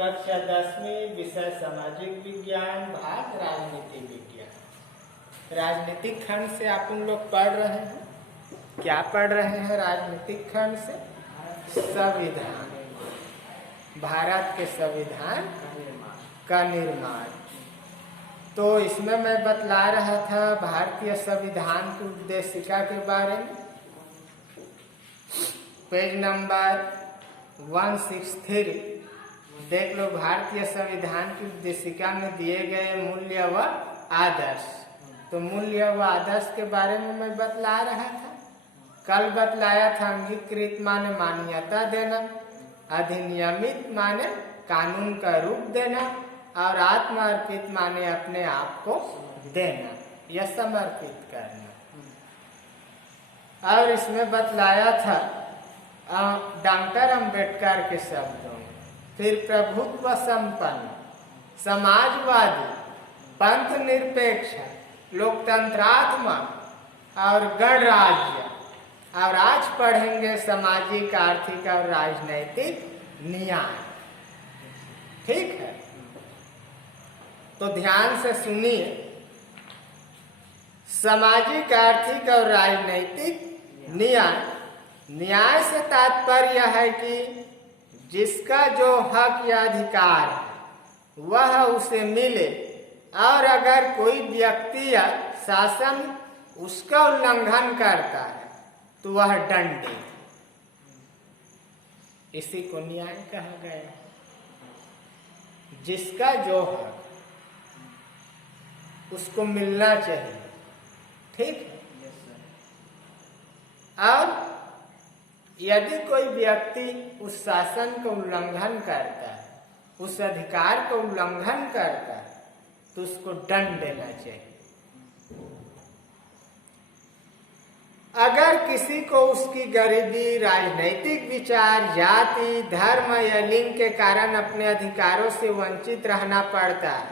कक्षा 10वीं, विषय सामाजिक विज्ञान, भाग राजनीति विज्ञान। राजनीतिक खंड से आप उन लोग पढ़ रहे हैं। क्या पढ़ रहे हैं राजनीतिक खंड से? संविधान, भारत के संविधान का निर्माण। तो इसमें मैं बतला रहा था भारतीय संविधान की उद्देशिका के बारे में। पेज नंबर 163 देख लो। भारतीय संविधान की उद्देशिका में दिए गए मूल्य व आदर्श। तो मूल्य व आदर्श के बारे में मैं बतला रहा था। कल बतलाया था अंगीकृत माने मान्यता देना, अधिनियमित माने कानून का रूप देना, और आत्मार्पित माने अपने आप को देना या समर्पित करना। और इसमें बतलाया था डॉक्टर अंबेडकर के शब्दों में। फिर प्रभुत्व संपन्न, समाजवादी, पंथ निरपेक्ष, लोकतंत्रात्मक और गणराज्य। और आज पढ़ेंगे सामाजिक, आर्थिक और राजनैतिक न्याय। ठीक है, तो ध्यान से सुनिए। सामाजिक, आर्थिक और राजनैतिक न्याय। न्याय से तात्पर्य है कि जिसका जो हक या अधिकार है वह उसे मिले, और अगर कोई व्यक्ति या शासन उसका उल्लंघन करता है तो वह दंडित। इसी को न्याय कहा गया है। जिसका जो हक उसको मिलना चाहिए। ठीक है। और यदि कोई व्यक्ति उस शासन का उल्लंघन करता है, उस अधिकार का उल्लंघन करता है, तो उसको दंड देना चाहिए। अगर किसी को उसकी गरीबी, राजनैतिक विचार, जाति, धर्म या लिंग के कारण अपने अधिकारों से वंचित रहना पड़ता है,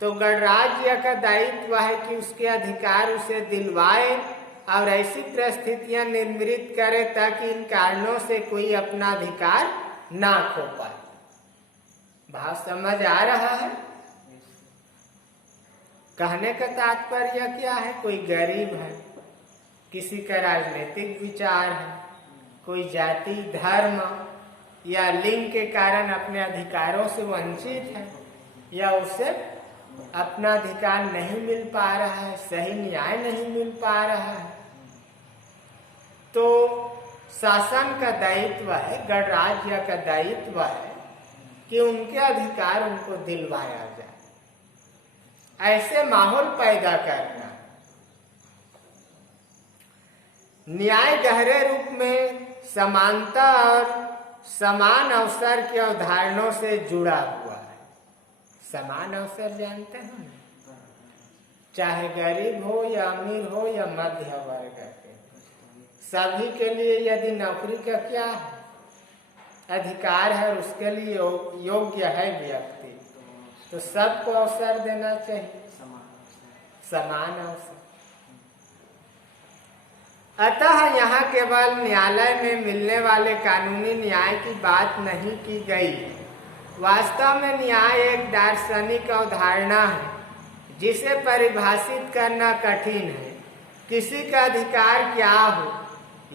तो गणराज्य का दायित्व है कि उसके अधिकार उसे दिलवाए और ऐसी परिस्थितियां निर्मित करे ताकि इन कारणों से कोई अपना अधिकार ना खो पाए। भाव समझ आ रहा है? कहने का तात्पर्य क्या है? कोई गरीब है, किसी का राजनीतिक विचार है, कोई जाति, धर्म या लिंग के कारण अपने अधिकारों से वंचित है, या उसे अपना अधिकार नहीं मिल पा रहा है, सही न्याय नहीं मिल पा रहा है, तो शासन का दायित्व है, गणराज्य का दायित्व है कि उनके अधिकार उनको दिलवाया जाए। ऐसे माहौल पैदा करना। न्याय गहरे रूप में समानता और समान अवसर की अवधारणाओं से जुड़ा हुआ है। समान अवसर जानते हैं ना? चाहे गरीब हो या अमीर हो या मध्य वर्ग के, सभी के लिए यदि नौकरी का क्या है? अधिकार है, उसके लिए योग्य है व्यक्ति, तो सबको अवसर देना चाहिए, समान अवसर। अतः यहाँ केवल न्यायालय में मिलने वाले कानूनी न्याय की बात नहीं की गई। वास्तव में न्याय एक दार्शनिक अवधारणा है जिसे परिभाषित करना कठिन है। किसी का अधिकार क्या हो,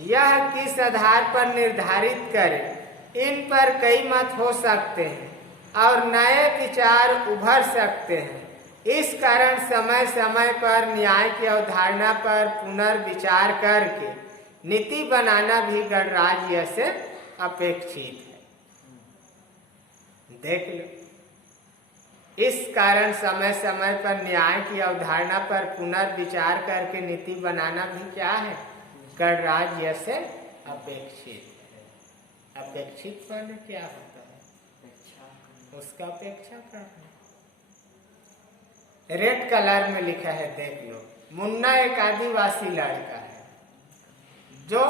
यह किस आधार पर निर्धारित करे, इन पर कई मत हो सकते हैं और नए विचार उभर सकते हैं। इस कारण समय समय पर न्याय की अवधारणा पर पुनर्विचार करके नीति बनाना भी गणराज्य से अपेक्षित है। देख लो, इस कारण समय समय पर न्याय की अवधारणा पर पुनर्विचार करके नीति बनाना भी क्या है? गणराज्य से अपेक्षित है। अपेक्षित माने क्या होता है? उसका अपेक्षा करना। रेड कलर में लिखा है, देख लो। मुन्ना एक आदिवासी लड़का है जो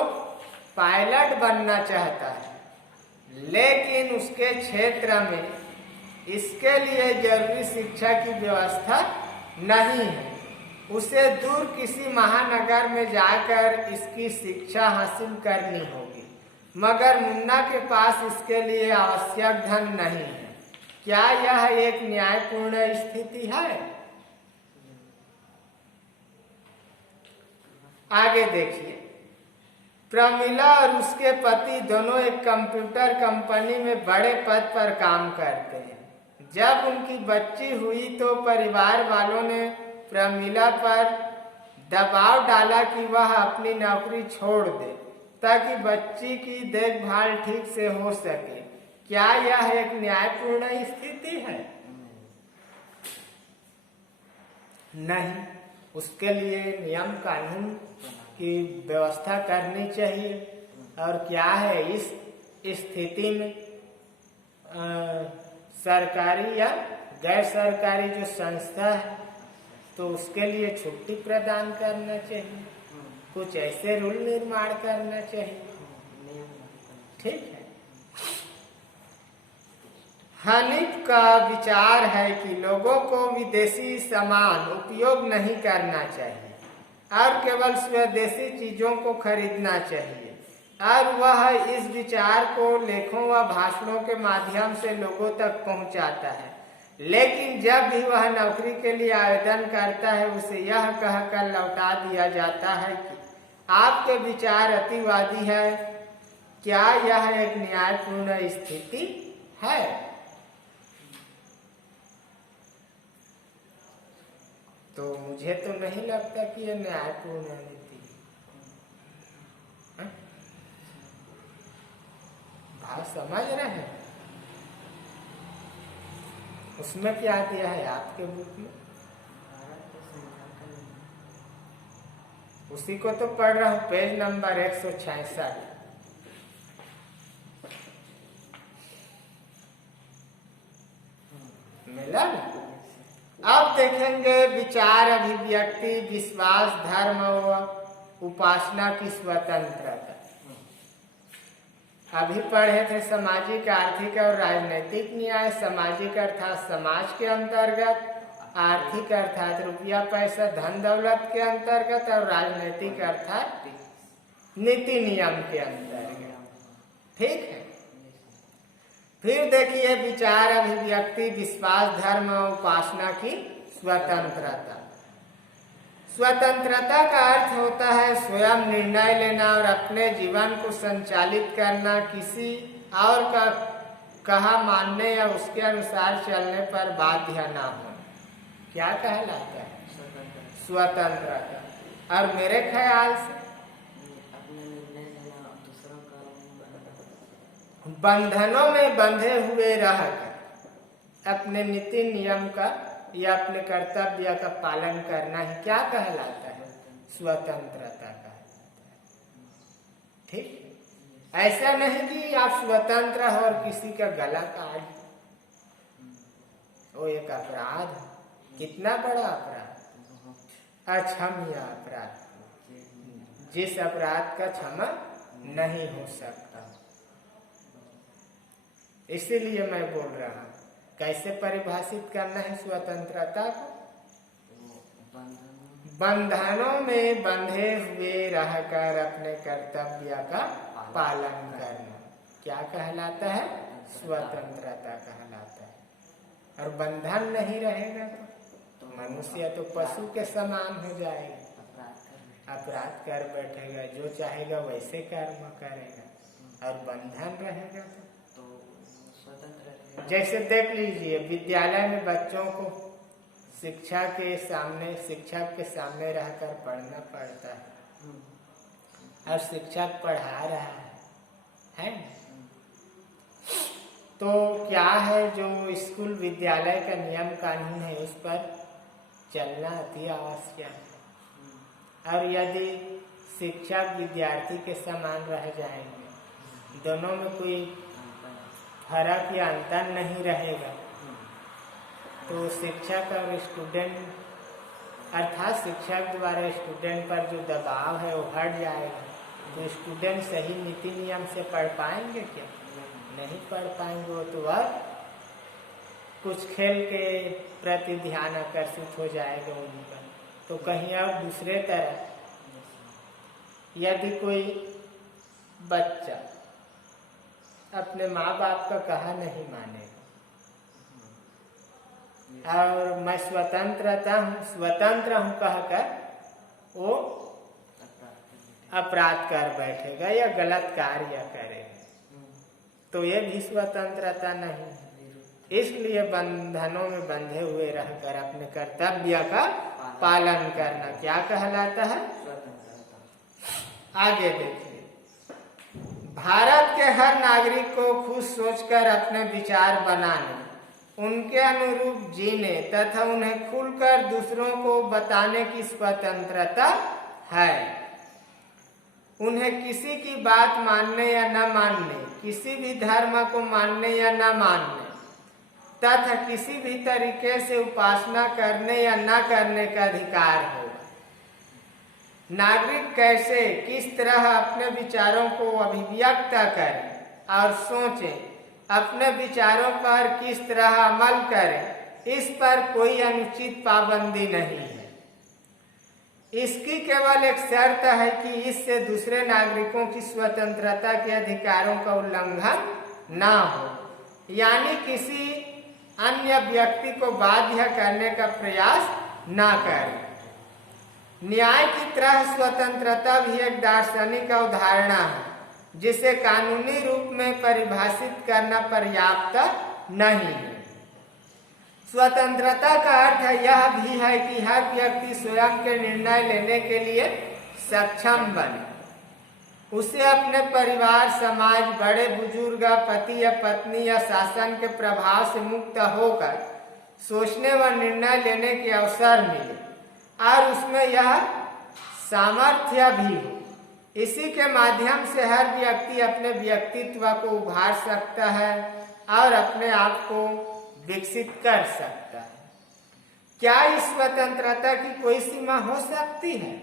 पायलट बनना चाहता है, लेकिन उसके क्षेत्र में इसके लिए जरूरी शिक्षा की व्यवस्था नहीं है। उसे दूर किसी महानगर में जाकर इसकी शिक्षा हासिल करनी होगी, मगर मुन्ना के पास इसके लिए आवश्यक धन नहीं है। क्या यह एक न्यायपूर्ण स्थिति है? आगे देखिए, प्रमिला और उसके पति दोनों एक कंप्यूटर कंपनी में बड़े पद पर काम करते हैं। जब उनकी बच्ची हुई तो परिवार वालों ने प्रमिला पर दबाव डाला कि वह अपनी नौकरी छोड़ दे ताकि बच्ची की देखभाल ठीक से हो सके। क्या यह एक न्यायपूर्ण स्थिति है? नहीं, उसके लिए नियम कानून की व्यवस्था करनी चाहिए। और क्या है, इस स्थिति में सरकारी या गैर सरकारी जो संस्था है तो उसके लिए छुट्टी प्रदान करना चाहिए, कुछ ऐसे रूल निर्माण करना चाहिए। ठीक है। हनीफ का विचार है कि लोगों को विदेशी सामान उपयोग नहीं करना चाहिए और केवल स्वदेशी चीजों को खरीदना चाहिए, और वह इस विचार को लेखों व भाषणों के माध्यम से लोगों तक पहुंचाता है। लेकिन जब भी वह नौकरी के लिए आवेदन करता है उसे यह कहकर लौटा दिया जाता है कि आपके विचार अतिवादी है। क्या यह एक न्यायपूर्ण स्थिति है? तो मुझे तो नहीं लगता कि यह न्यायपूर्ण नीति है। भाव समझ रहे हैं? उसमें क्या दिया है आपके बुक में? उसी को तो पढ़ रहा हूं, पेज नंबर 166। मिला ना? अब देखेंगे विचार, अभिव्यक्ति, विश्वास, धर्म व उपासना की स्वतंत्रता। अभी पढ़े थे सामाजिक, आर्थिक और राजनीतिक न्याय। सामाजिक अर्थात समाज के अंतर्गत, आर्थिक अर्थात रुपया पैसा धन दौलत के अंतर्गत, और राजनीतिक अर्थात नीति नियम के अंतर्गत। ठीक है। फिर देखिए विचार, अभिव्यक्ति, विश्वास, धर्म और उपासना की स्वतंत्रता। स्वतंत्रता का अर्थ होता है स्वयं निर्णय लेना और अपने जीवन को संचालित करना, किसी और का कहा मानने या उसके अनुसार चलने पर बाध्य ना होना। क्या कहलाता है? स्वतंत्रता। और मेरे ख्याल से बंधनों में बंधे हुए रहकर अपने नीति नियम का या अपने कर्तव्य का पालन करना ही क्या कहलाता है? स्वतंत्रता कहलाता है। ठीक। ऐसा नहीं कि आप स्वतंत्र हो और किसी का गला काट, वो एक अपराध है। कितना बड़ा अपराध, अक्षम्य अपराध, जिस अपराध का क्षमा नहीं हो सकता। इसीलिए मैं बोल रहा हूं, कैसे परिभाषित करना है स्वतंत्रता को? बंधनों में बंधे हुए रहकर अपने कर्तव्य का पालन करना क्या कहलाता है? स्वतंत्रता कहलाता है। और बंधन नहीं रहेगा तो मनुष्य तो पशु के समान हो जाएगा, अपराध कर बैठेगा, जो चाहेगा वैसे कर्म करेगा। और बंधन रहेगा तो जैसे देख लीजिए, विद्यालय में बच्चों को शिक्षक के सामने रहकर पढ़ना पड़ता है, और शिक्षक पढ़ा रहा है। तो क्या है, जो स्कूल विद्यालय का नियम कानून है उस पर चलना अति आवश्यक है। और यदि शिक्षक विद्यार्थी के समान रह जाएंगे, दोनों में कोई फर्क या अंतर नहीं रहेगा, तो शिक्षक और स्टूडेंट अर्थात शिक्षक द्वारा स्टूडेंट पर जो दबाव है वो हट जाएगा। तो स्टूडेंट सही नीति नियम से पढ़ पाएंगे क्या? नहीं पढ़ पाएंगे। वो तो वह कुछ खेल के प्रति ध्यान आकर्षित हो जाएगा उनका। तो कहीं और दूसरे तरह यदि कोई बच्चा अपने माँ बाप का कहा नहीं मानेगा और मैं स्वतंत्र हूँ कहकर वो अपराध कर बैठेगा या गलत कार्य करेगा, तो ये भी स्वतंत्रता नहीं। इसलिए बंधनों में बंधे हुए रहकर अपने कर्तव्य का पालन करना क्या कहलाता है? आगे देखिए, भारत के हर नागरिक को खुद सोचकर अपने विचार बनाने, उनके अनुरूप जीने तथा उन्हें खुलकर दूसरों को बताने की स्वतंत्रता है। उन्हें किसी की बात मानने या न मानने, किसी भी धर्म को मानने या न मानने तथा किसी भी तरीके से उपासना करने या न करने का अधिकार होगा। नागरिक कैसे किस तरह अपने विचारों को अभिव्यक्त करें और सोचें, अपने विचारों पर किस तरह अमल करें, इस पर कोई अनुचित पाबंदी नहीं है। इसकी केवल एक शर्त है कि इससे दूसरे नागरिकों की स्वतंत्रता के अधिकारों का उल्लंघन ना हो, यानी किसी अन्य व्यक्ति को बाध्य करने का प्रयास ना करें। न्याय की तरह स्वतंत्रता भी एक दार्शनिक अवधारणा है जिसे कानूनी रूप में परिभाषित करना पर्याप्त नहीं है। स्वतंत्रता का अर्थ यह भी है कि हर व्यक्ति स्वयं के निर्णय लेने के लिए सक्षम बने। उसे अपने परिवार, समाज, बड़े बुजुर्ग, पति या पत्नी या शासन के प्रभाव से मुक्त होकर सोचने व निर्णय लेने के अवसर मिले और उसमें यह सामर्थ्य भी हो। इसी के माध्यम से हर व्यक्ति अपने व्यक्तित्व को उभार सकता है और अपने आप को विकसित कर सकता है। क्या इस स्वतंत्रता की कोई सीमा हो सकती है?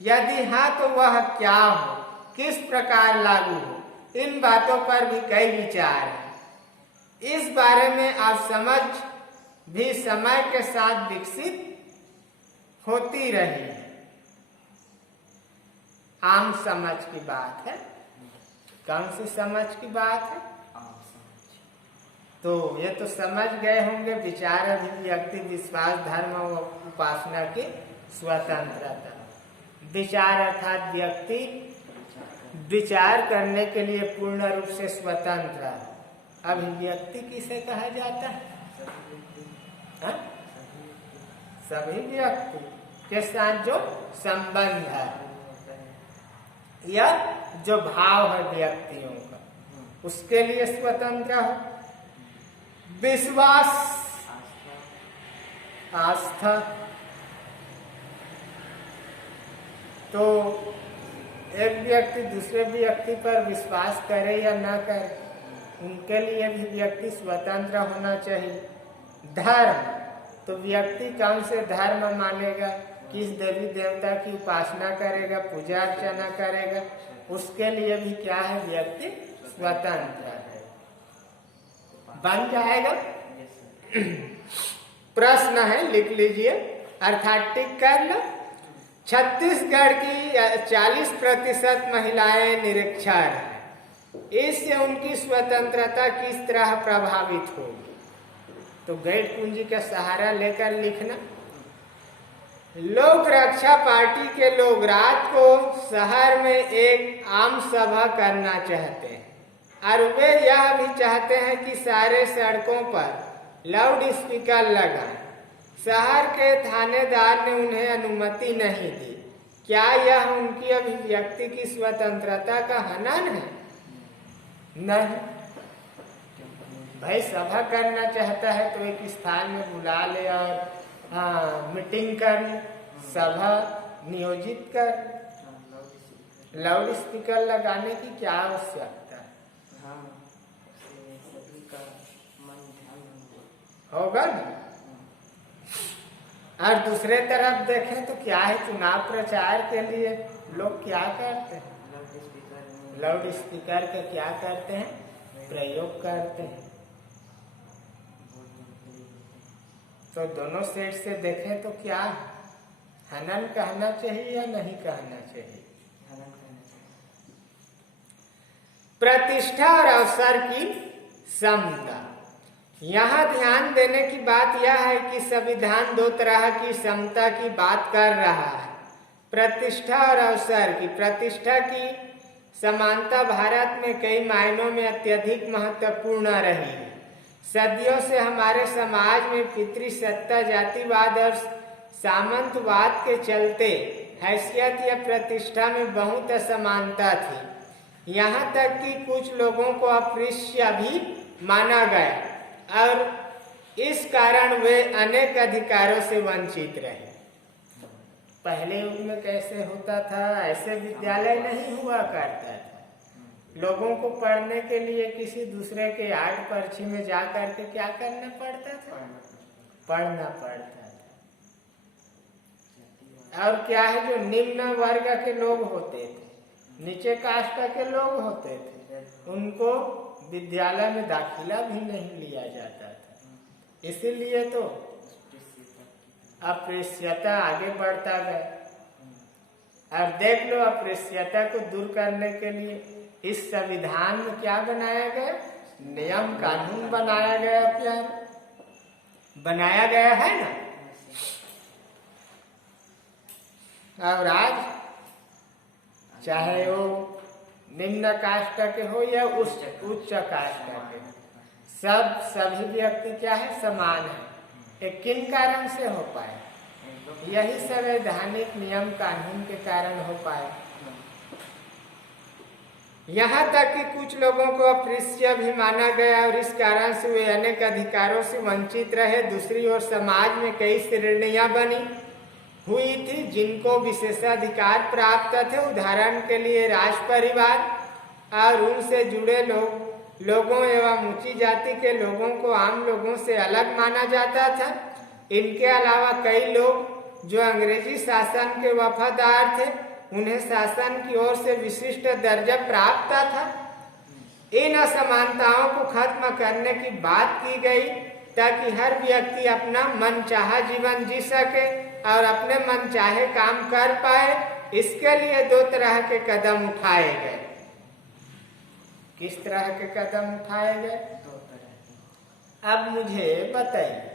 यदि हाँ, तो वह क्या हो, किस प्रकार लागू हो, इन बातों पर भी कई विचार हैं। इस बारे में आप समझ भी समय के साथ विकसित होती रही है। आम समझ की बात है। कौन सी समझ की बात है? तो ये तो समझ गए होंगे, विचार, अभिव्यक्ति, विश्वास, धर्म और उपासना की स्वतंत्रता। विचार अर्थात व्यक्ति विचार करने के लिए पूर्ण रूप से स्वतंत्र है। अभिव्यक्ति किसे कहा जाता है? सभी व्यक्ति के साथ जो संबंध है या जो भाव है व्यक्तियों का, उसके लिए स्वतंत्र हो। विश्वास, आस्था, तो एक व्यक्ति दूसरे व्यक्ति पर विश्वास करे या ना करे, उनके लिए भी व्यक्ति स्वतंत्र होना चाहिए। धर्म, तो व्यक्ति कौन से धर्म मानेगा, किस देवी देवता की उपासना करेगा, पूजा अर्चना करेगा, उसके लिए भी क्या है, व्यक्ति स्वतंत्र है। बन जाएगा? प्रश्न है, लिख लीजिए अर्थात टिक कर लो। छत्तीसगढ़ की 40% महिलाएं निरक्षर हैं। इससे उनकी स्वतंत्रता किस तरह प्रभावित होगी? तो गैर पूंजी का सहारा लेकर लिखना। लोक रक्षा पार्टी के लोग रात को शहर में एक आम सभा करना चाहते हैं और वे यह भी चाहते हैं कि सारे सड़कों पर लाउड स्पीकर लगाएं। शहर के थानेदार ने उन्हें अनुमति नहीं दी। क्या यह उनकी अभिव्यक्ति की स्वतंत्रता का हनन है? नहीं। भाई सभा करना चाहता है तो एक स्थान में बुला ले और मीटिंग कर, सभा नियोजित कर। लाउड स्पीकर लगाने की क्या आवश्यकता है? होगा ना। और दूसरे तरफ देखें तो क्या है, चुनाव प्रचार के लिए लोग क्या करते हैं? लाउड स्पीकर का क्या करते हैं? प्रयोग करते हैं। तो दोनों साइड से देखें तो क्या है, हनन कहना चाहिए या नहीं कहना चाहिए? प्रतिष्ठा और अवसर की समता। यहाँ ध्यान देने की बात यह है कि संविधान दो तरह की समता की बात कर रहा है, प्रतिष्ठा और अवसर की। प्रतिष्ठा की समानता भारत में कई मायनों में अत्यधिक महत्वपूर्ण रही है। सदियों से हमारे समाज में पितृसत्ता, जातिवाद और सामंतवाद के चलते हैसियत या प्रतिष्ठा में बहुत असमानता थी। यहाँ तक कि कुछ लोगों को अप्रिय भी माना गया और इस कारण वे अनेक अधिकारों से वंचित रहे। पहले युग में कैसे होता था, ऐसे विद्यालय नहीं हुआ करता था। लोगों को पढ़ने के लिए किसी दूसरे के आड़ पर्ची में जा करके क्या करना पड़ता था, पढ़ना पड़ता था। और क्या है, जो निम्न वर्ग के लोग होते थे, नीचे कास्ट के लोग होते थे, उनको विद्यालय में दाखिला भी नहीं लिया जाता था। इसीलिए तो अस्पृश्यता आगे बढ़ता गया। और देख लो, अस्पृश्यता को दूर करने के लिए इस संविधान में क्या बनाया गया, नियम कानून बनाया गया, प्यार बनाया गया है ना। और आज चाहे वो निम्न कास्ट के हो या उच्च कास्ट के, सभी व्यक्ति क्या है, समान है। ये किन कारण से हो पाए, यही संवैधानिक नियम कानून के कारण हो पाए। यहाँ तक कि कुछ लोगों को अप्रिय भी माना गया और इस कारण से वे अनेक अधिकारों से वंचित रहे। दूसरी ओर समाज में कई श्रेणियां बनी हुई थी जिनको विशेषाधिकार प्राप्त थे। उदाहरण के लिए राज परिवार और उनसे जुड़े लोगों एवं ऊंची जाति के लोगों को आम लोगों से अलग माना जाता था। इनके अलावा कई लोग जो अंग्रेजी शासन के वफादार थे, उन्हें शासन की ओर से विशिष्ट दर्जा प्राप्त था। इन असमानताओं को खत्म करने की बात की गई ताकि हर व्यक्ति अपना मनचाहा जीवन जी सके और अपने मनचाहे काम कर पाए। इसके लिए दो तरह के कदम उठाए गए। किस तरह के कदम उठाए गए, दो तरह। अब मुझे बताइए,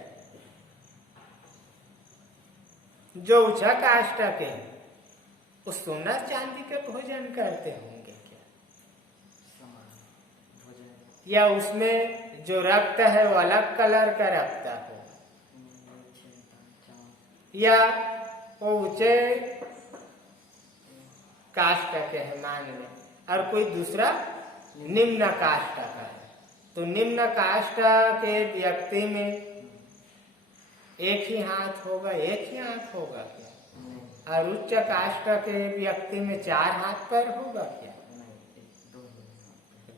जो उच्च कास्ट के वो सोना चांदी के भोजन करते होंगे क्या, या उसमें जो रक्त है वो अलग कलर का रक्त हो, या वो ऊंचे कास्ट के है मान में और कोई दूसरा निम्न कास्ट का है, तो निम्न कास्ट के व्यक्ति में एक ही हाथ होगा, एक ही आंख होगा क्या? और उच्च कास्ट के व्यक्ति में 4 हाथ पैर होगा क्या?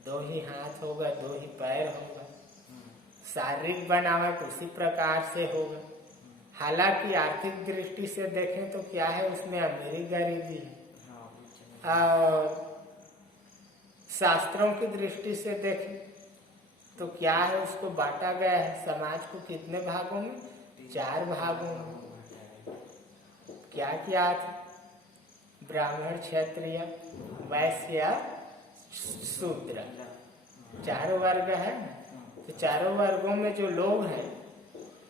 दो ही हाथ होगा, 2 ही पैर होगा। शारीरिक बनावट उसी प्रकार से होगा। हालांकि आर्थिक दृष्टि से देखें तो क्या है, उसमें अमीरी गरीबी है। और शास्त्रों की दृष्टि से देखें तो क्या है, उसको बांटा गया है समाज को कितने भागों में, 4 भागों में। क्या क्या था, ब्राह्मण, क्षत्रिय, वैश्य, शूद्र, 4 वर्ग है। तो चारों वर्गों में जो लोग हैं,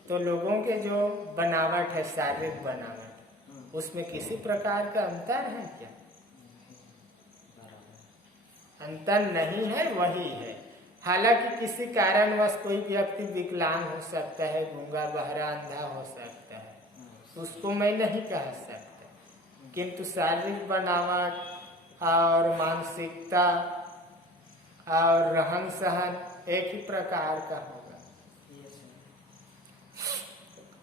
तो लोगों के जो बनावट है, शारीरिक बनावट, उसमें किसी प्रकार का अंतर है क्या? अंतर नहीं है, वही है। हालांकि किसी कारणवश कोई व्यक्ति विकलांग हो सकता है, गूंगा, बहरा, अंधा हो सकता है, उसको मैं नहीं कह सकता, किंतु शारीरिक बनावट और मानसिकता और रहन सहन एक ही प्रकार का होगा।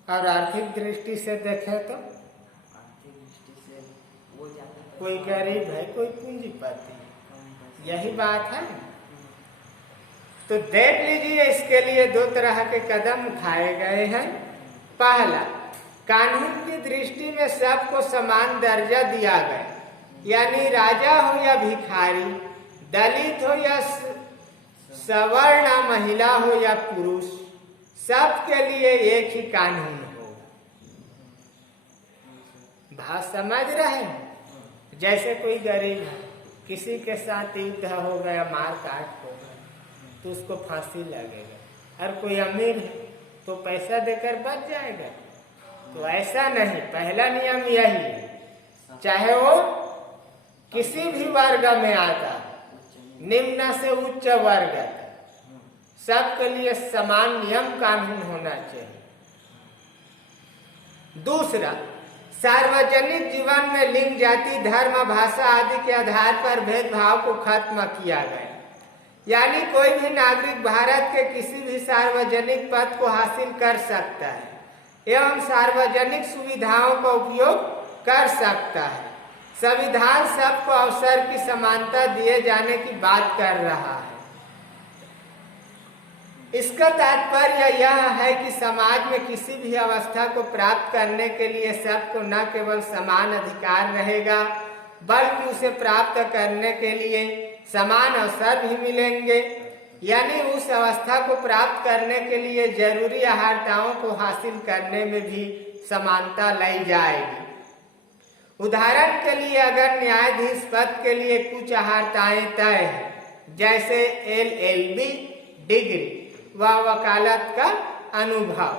और आर्थिक दृष्टि से देखें तो कोई गरीब है, कोई पूंजीपति, यही बात है। तो देख लीजिए, इसके लिए 2 तरह के कदम उठाए गए हैं। पहला, कानून की दृष्टि में सबको समान दर्जा दिया गया, यानी राजा हो या भिखारी, दलित हो या सवर्ण, महिला हो या पुरुष, सबके लिए एक ही कानून होगा। भाव समझ रहे हैं? जैसे कोई गरीब है, किसी के साथ युद्ध हो गया, मार काट हो गया, तो उसको फांसी लगेगा। और कोई अमीर है तो पैसा देकर बच जाएगा। तो ऐसा नहीं, पहला नियम यही है, चाहे वो किसी भी वर्ग में आता, निम्न से उच्च वर्ग तक, सबके लिए समान नियम कानून होना चाहिए। दूसरा, सार्वजनिक जीवन में लिंग, जाति, धर्म, भाषा आदि के आधार पर भेदभाव को खत्म किया गया। यानी कोई भी नागरिक भारत के किसी भी सार्वजनिक पद को हासिल कर सकता है एवं सार्वजनिक सुविधाओं का उपयोग कर सकता है। संविधान सबको अवसर की समानता दिए जाने की बात कर रहा है। इसका तात्पर्य यह है कि समाज में किसी भी अवस्था को प्राप्त करने के लिए सबको न केवल समान अधिकार रहेगा, बल्कि उसे प्राप्त करने के लिए समान अवसर भी मिलेंगे। यानी उस अवस्था को प्राप्त करने के लिए जरूरी अर्हताओं को हासिल करने में भी समानता लाई जाएगी। उदाहरण के लिए, अगर न्यायाधीश पद के लिए कुछ अर्हताएं तय है, जैसे LLB डिग्री व वकालत का अनुभव,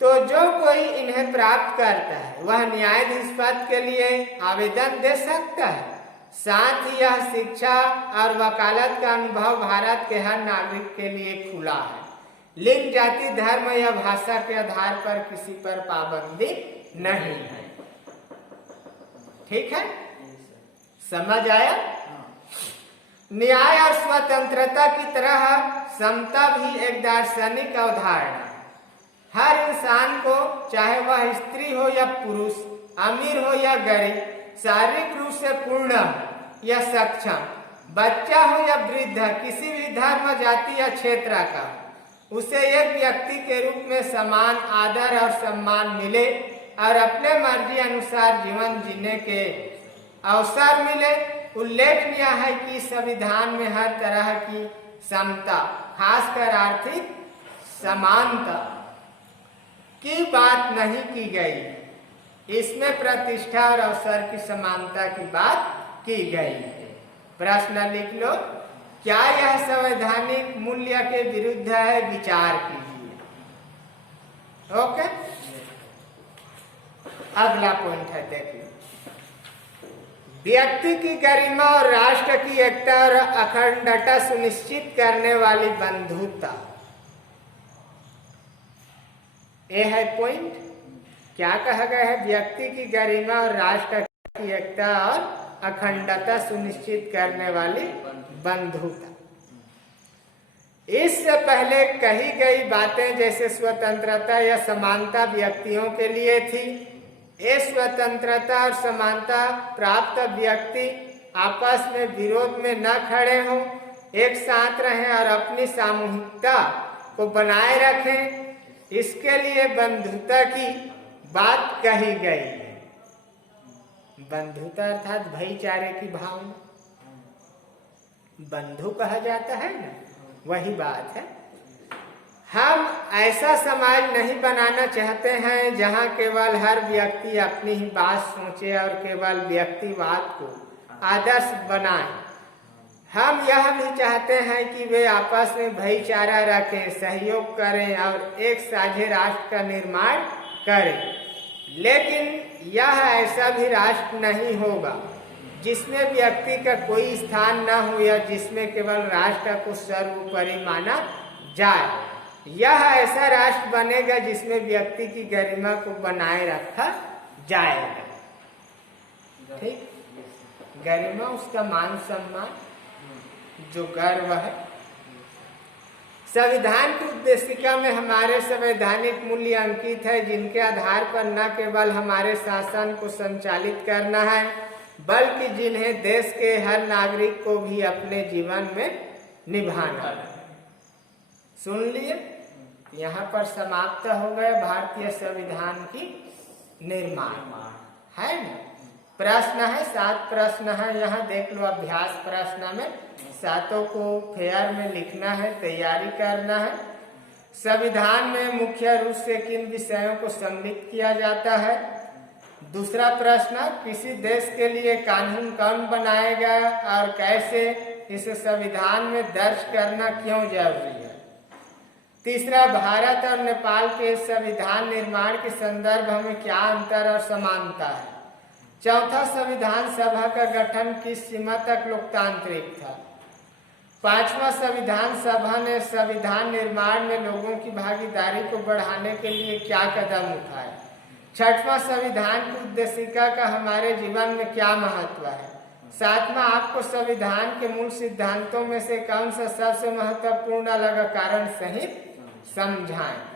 तो जो कोई इन्हें प्राप्त करता है वह न्यायाधीश पद के लिए आवेदन दे सकता है। साथ ही यह शिक्षा और वकालत का अनुभव भारत के हर नागरिक के लिए खुला है। लिंग, जाति, धर्म या भाषा के आधार पर किसी पर पाबंदी नहीं है। ठीक है, समझ आया? न्याय और स्वतंत्रता की तरह समता भी एक दार्शनिक अवधारणा है। हर इंसान को, चाहे वह स्त्री हो या पुरुष, अमीर हो या गरीब, शारीरिक रूप से पूर्ण या सक्षम, बच्चा हो या वृद्ध, किसी भी धर्म, जाति या क्षेत्र का, उसे एक व्यक्ति के रूप में समान आदर और सम्मान मिले और अपने मर्जी अनुसार जीवन जीने के अवसर मिले। उल्लेखनीय है कि संविधान में हर तरह की समता, खासकर आर्थिक समानता की बात नहीं की गई। इसमें प्रतिष्ठा और अवसर की समानता की बात की गई है। प्रश्न लिख लो, क्या यह संवैधानिक मूल्य के विरुद्ध है? विचार कीजिए। ओके, अगला पॉइंट है, देखिए, व्यक्ति की गरिमा और राष्ट्र की एकता और अखंडता सुनिश्चित करने वाली बंधुता। यह है पॉइंट। क्या कहा गया है? व्यक्ति की गरिमा और राष्ट्र की एकता और अखंडता सुनिश्चित करने वाली बंधुता। इससे पहले कही गई बातें जैसे स्वतंत्रता या समानता व्यक्तियों के लिए थी। ये स्वतंत्रता और समानता प्राप्त व्यक्ति आपस में विरोध में न खड़े हों, एक साथ रहें और अपनी सामूहिकता को बनाए रखें, इसके लिए बंधुता की बात कही गई है। बंधुता अर्थात भाईचारे की भावना, बंधु कहा जाता है ना, वही बात है। हम ऐसा समाज नहीं बनाना चाहते हैं जहां केवल हर व्यक्ति अपनी ही बात सोचे और केवल व्यक्तिवाद को आदर्श बनाए। हम यह भी चाहते हैं कि वे आपस में भाईचारा रखें, सहयोग करें और एक साझे राष्ट्र का निर्माण करें। लेकिन यह ऐसा भी राष्ट्र नहीं होगा जिसमें व्यक्ति का कोई स्थान न हो या जिसमें केवल राष्ट्र को सर्वोपरि माना जाए। यह ऐसा राष्ट्र बनेगा जिसमें व्यक्ति की गरिमा को बनाए रखा जाएगा। ठीक, गरिमा उसका मान सम्मान, जो गर्व है। संविधान की उद्देशिका में हमारे संवैधानिक मूल्य अंकित है, जिनके आधार पर न केवल हमारे शासन को संचालित करना है, बल्कि जिन्हें देश के हर नागरिक को भी अपने जीवन में निभाना है। सुन लिए, यहाँ पर समाप्त हो गए भारतीय संविधान की निर्माण, है ना। प्रश्न है, 7 प्रश्न है, यहाँ देख लो। अभ्यास प्रश्न में 7 को फेयर में लिखना है, तैयारी करना है। संविधान में मुख्य रूप से किन विषयों को सम्मिलित किया जाता है? दूसरा प्रश्न, किसी देश के लिए कानून कौन बनाएगा और कैसे? इसे संविधान में दर्ज करना क्यों जरूरी है? तीसरा, भारत और नेपाल के संविधान निर्माण के संदर्भ में क्या अंतर और समानता है। चौथा, संविधान सभा का गठन किस सीमा तक लोकतांत्रिक था। पांचवा, संविधान सभा ने संविधान निर्माण में लोगों की भागीदारी को बढ़ाने के लिए क्या कदम उठाए। छठवां, संविधान की उद्देशिका का हमारे जीवन में क्या महत्व है। सातवां, आपको संविधान के मूल सिद्धांतों में से कौन सा सबसे महत्वपूर्ण लगा, कारण सहित समझाएं।